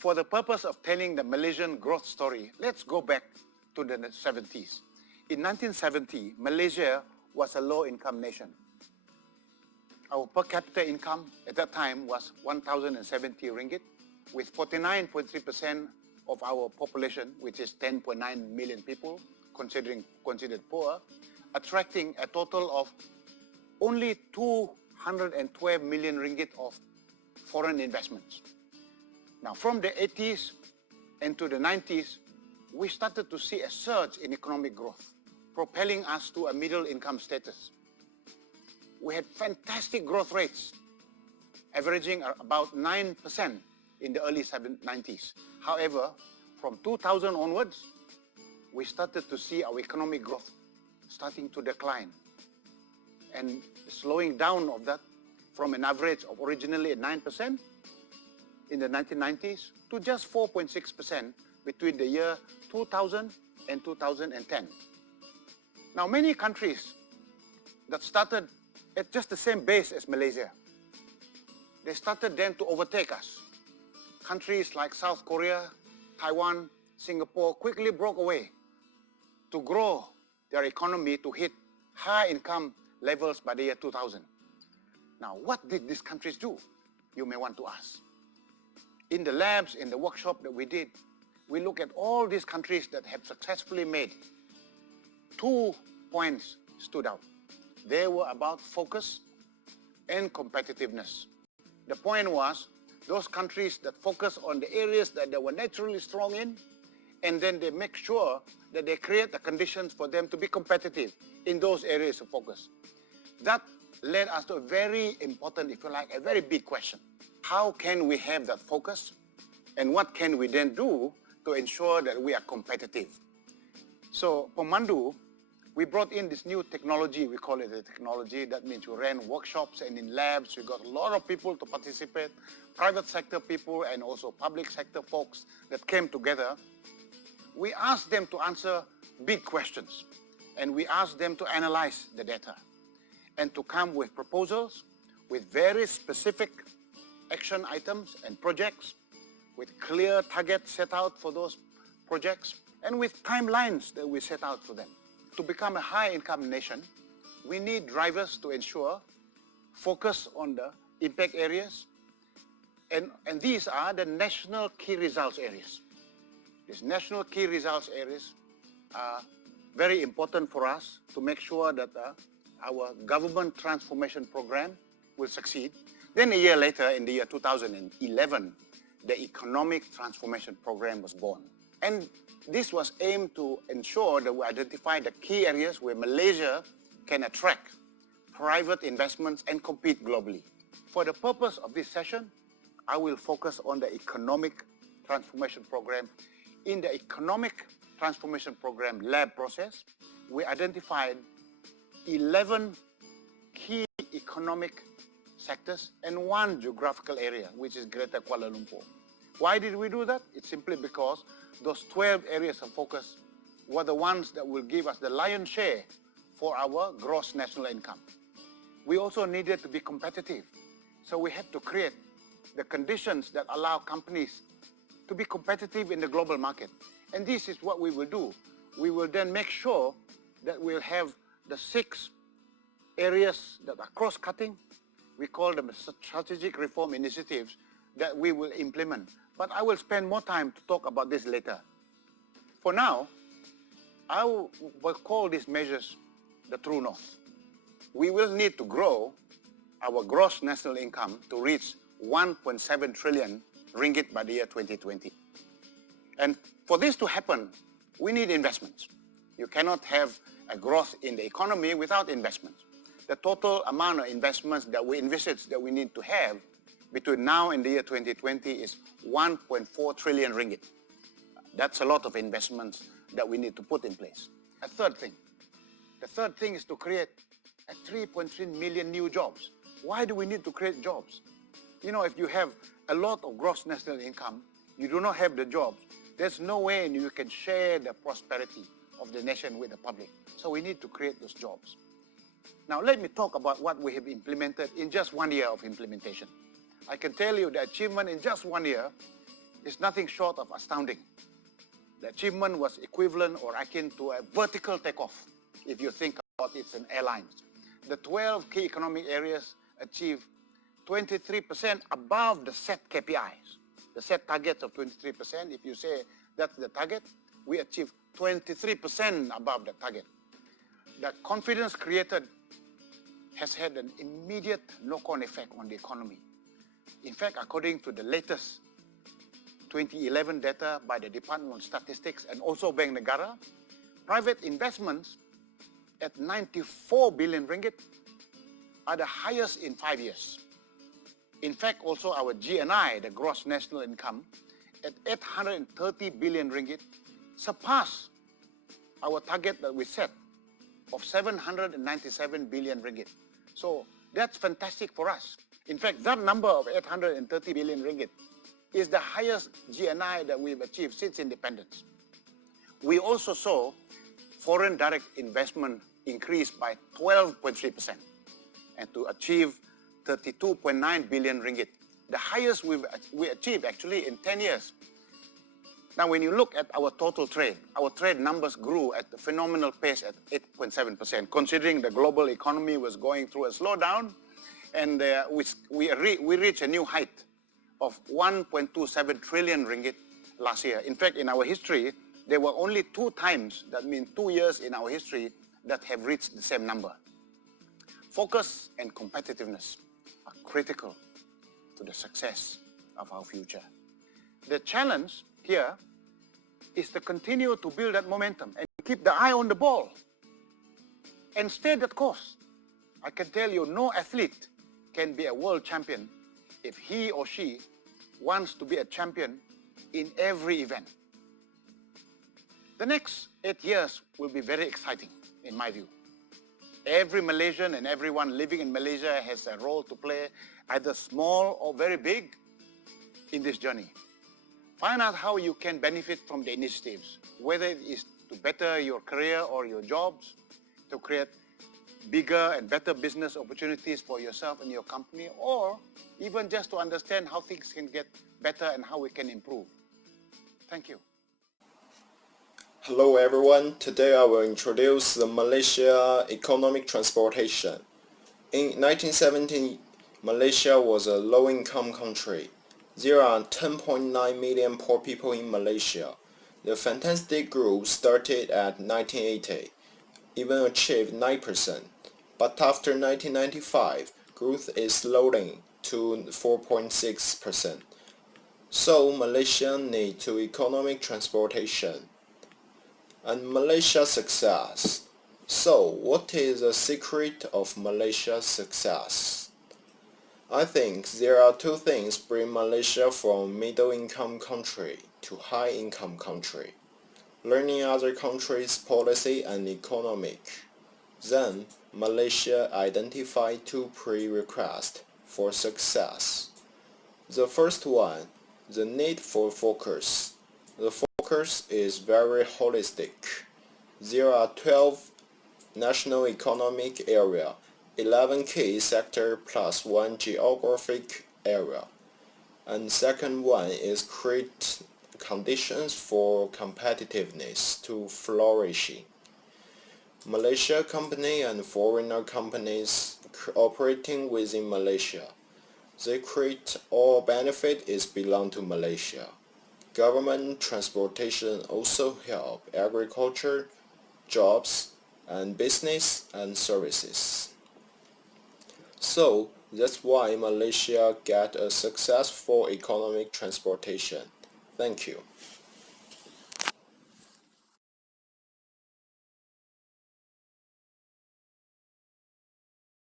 For the purpose of telling the Malaysian growth story, let's go back to the 70s. In 1970, Malaysia was a low-income nation. Our per capita income at that time was 1,070 ringgit, with 49.3% of our population, which is 10.9 million people, considered poor, attracting a total of only 212 million ringgit of foreign investments. Now, from the 80s into the 90s, we started to see a surge in economic growth, propelling us to a middle income status. We had fantastic growth rates, averaging about 9% in the early 90s. However, from 2000 onwards, we started to see our economic growth starting to decline. And slowing down of that from an average of originally at 9% in the 1990s to just 4.6% between the year 2000 and 2010. Now, many countries that started at just the same base as Malaysia, they started then to overtake us. Countries like South Korea, Taiwan, Singapore quickly broke away to grow their economy to hit high income levels by the year 2000. Now, what did these countries do? You may want to ask. In the labs, in the workshop that we did, we look at all these countries that have successfully made. 2 points stood out. They were about focus and competitiveness. The point was, those countries that focus on the areas that they were naturally strong in, and then they make sure that they create the conditions for them to be competitive in those areas of focus. That led us to a very important, if you like, a very big question. How can we have that focus? And what can we then do to ensure that we are competitive? So, Pemandu, we brought in this new technology, we call it a technology. That means we ran workshops and in labs, we got a lot of people to participate, private sector people and also public sector folks that came together. We asked them to answer big questions, and we asked them to analyze the data and to come with proposals with very specific action items and projects, with clear targets set out for those projects, and with timelines that we set out for them. To become a high-income nation, we need drivers to ensure focus on the impact areas, and these are the national key results areas. These national key results areas are very important for us to make sure that our government transformation program will succeed. Then a year later, in the year 2011, the economic transformation program was born. And this was aimed to ensure that we identify the key areas where Malaysia can attract private investments and compete globally. For the purpose of this session, I will focus on the economic transformation program. In the economic transformation program lab process, we identified 11 key economic sectors and 1 geographical area, which is Greater Kuala Lumpur. Why did we do that? It's simply because those 12 areas of focus were the ones that will give us the lion's share for our gross national income. We also needed to be competitive. So we had to create the conditions that allow companies to be competitive in the global market. And this is what we will do. We will then make sure that we'll have the 6 areas that are cross-cutting. We call them strategic reform initiatives that we will implement. But I will spend more time to talk about this later. For now, I will call these measures the true north. We will need to grow our gross national income to reach 1.7 trillion ringgit by the year 2020. And for this to happen, we need investments. You cannot have a growth in the economy without investments. The total amount of investments that we envisage that we need to have between now and the year 2020 is 1.4 trillion ringgit. That's a lot of investments that we need to put in place. The third thing is to create 3.3 million new jobs. Why do we need to create jobs? You know, if you have a lot of gross national income, you do not have the jobs, there's no way you can share the prosperity of the nation with the public. So we need to create those jobs. Now let me talk about what we have implemented in just 1 year of implementation. I can tell you the achievement in just 1 year is nothing short of astounding. The achievement was equivalent or akin to a vertical takeoff, if you think about it in airlines. The 12 key economic areas achieved 23% above the set KPIs. The set targets of 23%, if you say that's the target, we achieved 23% above the target. The confidence created has had an immediate knock-on effect on the economy. In fact, according to the latest 2011 data by the Department of Statistics and also Bank Negara, private investments at 94 billion ringgit are the highest in 5 years. In fact, also our GNI, the gross national income, at 830 billion ringgit surpassed our target that we set of 797 billion ringgit. So that's fantastic for us. In fact, that number of 830 billion ringgit is the highest GNI that we've achieved since independence. We also saw foreign direct investment increase by 12.3% and to achieve 32.9 billion ringgit, the highest we achieved actually in 10 years. Now, when you look at our total trade, our trade numbers grew at a phenomenal pace at 8.7%, considering the global economy was going through a slowdown, and we reached a new height of 1.27 trillion ringgit last year. In fact, in our history, there were only 2 times, that means 2 years in our history, that have reached the same number. Focus and competitiveness are critical to the success of our future. The challenge here is to continue to build that momentum and keep the eye on the ball and stay that course. I can tell you, no athlete can be a world champion if he or she wants to be a champion in every event. The next 8 years will be very exciting, in my view. Every Malaysian and everyone living in Malaysia has a role to play, either small or very big, in this journey. Find out how you can benefit from the initiatives, whether it is to better your career or your jobs, to create bigger and better business opportunities for yourself and your company, or even just to understand how things can get better and how we can improve. Thank you. Hello everyone, today I will introduce the Malaysia economic transportation. In 1970, Malaysia was a low-income country. There are 10.9 million poor people in Malaysia. The fantastic growth started at 1980, even achieved 9%. But after 1995, growth is slowing to 4.6%. So Malaysia needs to economic transportation. And Malaysia's success. So what is the secret of Malaysia's success? I think there are 2 things bring Malaysia from middle-income country to high-income country. Learning other countries' policy and economic. Then, Malaysia identified 2 prerequisites for success. The first one, the need for focus. The focus is very holistic. There are 12 national economic area, 11 key sector plus 1 geographic area. And second one is create conditions for competitiveness to flourishing. Malaysia company and foreigner companies operating within Malaysia. They create all benefit is belong to Malaysia. Government transportation also help agriculture, jobs, and business and services. So that's why Malaysia got a successful economic transportation. Thank you.